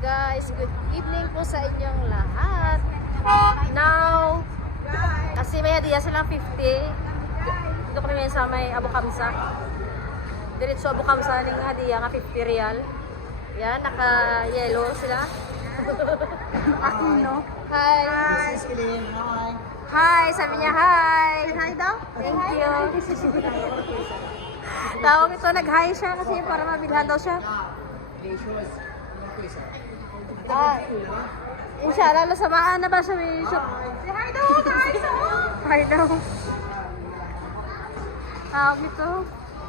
guys, good evening po sa inyong lahat. Now, kasi may hadiah silang 50. Dito kami sa may Abu Kamsa. Diretso Abu Kamsa ng hadiah nga 50 real. Yan, naka-yellow sila. Aquino. Hi. Hi. Hi, sabi niya hi. Hi daw. Thank you. Tawag ito, nag-hi siya kasi para mabilhan daw siya. Inshallah, nasamaan na ba siya may shop? Hi daw. Hi daw. Tawag ito.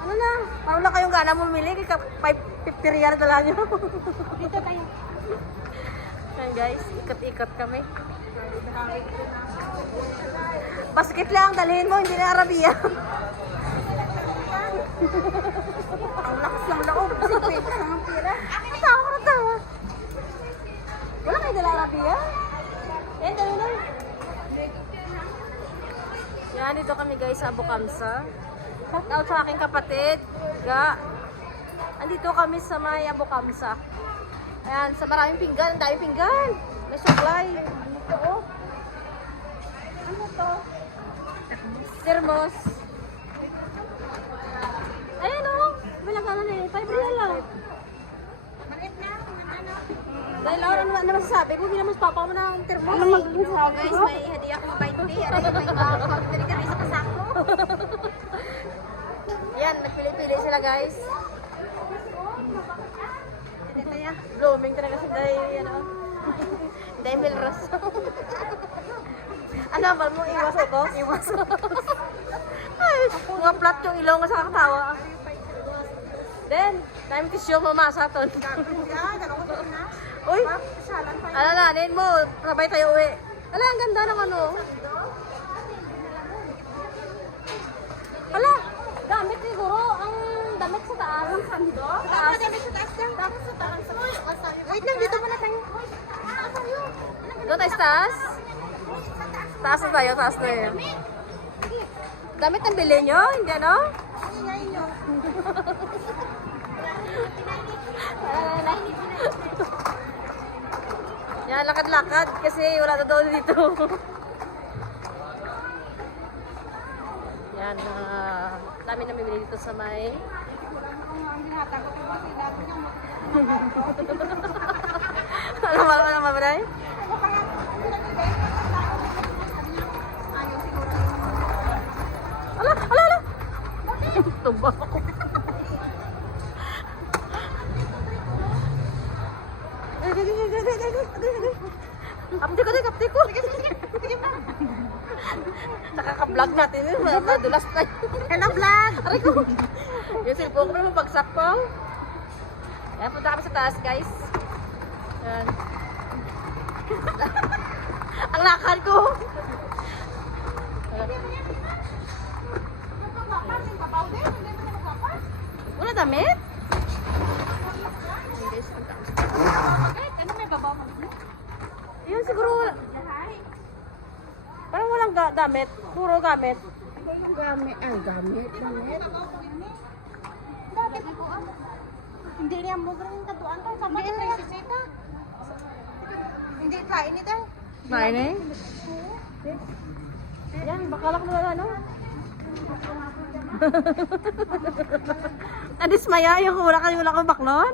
Ano na? Wala kayong gana bumili. 50 real dala nyo. Dito tayo. Ayan guys, ikat-ikat kami. Basket lang, dalhin mo, hindi na Arabia. Ang lakas ng loob. Kasi kwenta ng pira. Tawa ka na tawa. Wala kayo dala Arabia? Eh, dali na. Yan, dito kami guys sa Abu Kamsa. Shout out sa aking kapatid, Ga. Andito kami sa may Abu Kamsa. Ayan, sa maraming pinggan, ang daming pinggan. May supply. Dito oh. Ano to? Thermos. Ayan oh. Bilang ano na yun. 5 real lang. Maliit na. Ano? Dahil Laura, ano masasabi? Kung ginamos papa mo ng thermos. Ano magsasabi? Guys, may hadiah ko 20. Aray, may pagpili kami sa kasako. Yan, nagpili-pili sila guys. Dito ya. Blooming talaga si Day, ano. Day Milras. Ano ba mo? Iwas ako? Iwas. Ay, mga plat yung ilaw nga sa kakatawa. Then, time tissue mamasa ton. Uy, alalanin mo, sabay tayo uwi. Ala, ang ganda ng ano. Ala, damit siguro, ang damit sa taas. Ang sando? Sa taas. Damit sa taas lang. Tapos sa taas. Wait lang, dito muna tayo. Doon tayo sa taas? Taas na tayo, taas na tayo. Damit ang bili nyo, hindi ano? Yan, lakad-lakad kasi wala na daw dito. Yan, dami na bibili dito sa may... Alam mo ba rin? Ala, ala, ala! Tumba ako. Kapti ko. Nakaka-vlog natin yun. Madulas tayo. Hello, vlog! Aray ko. Yung cellphone ko naman bagsak ko. Ayan, punta kami sa taas, guys. Ayan. Ang lakad ko. Wala damit? Guys, punta kami sa taas. Ano may babaw mo? Yun siguro wala. Parang walang damit. Puro gamit. Gamit. Gamit. Bakit? Hindi niya mo rin katuan ko. Sama rin na sisita. Hindi kain nito. Kain eh. Yan, bakalak mo ano. Nadismaya yung wala kang baklon.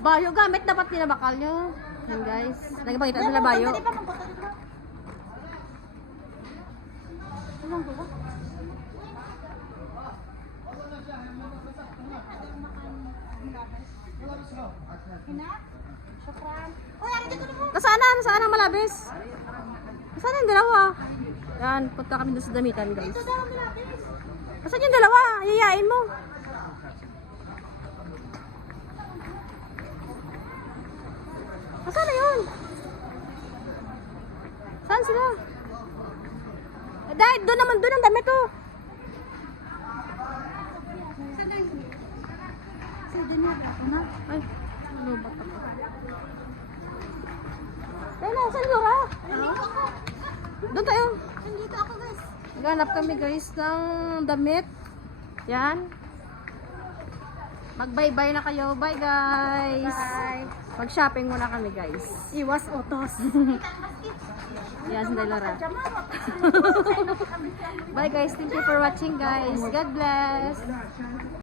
Bayo gamit dapat binabakal nyo. Yan guys. Nagpakita sila bayo. Nasaan ang malabis? Nasaan yung dalawa? Yan, punta kami doon sa damitan guys. Nasaan yung dalawa? Yayain mo. Nasaan na yun? Saan sila? Dahil doon naman, doon ang damit ko. Ay, ano ba ito? Dahil saan Laura? Doon tayo. Nandito ako guys. Ganap kami guys ng damit. Yan. Mag-bye-bye na kayo. Bye guys. Bye. Mag-shopping muna kami guys. Iwas utos. Yan, si Lara. Bye guys. Thank you for watching guys. God bless.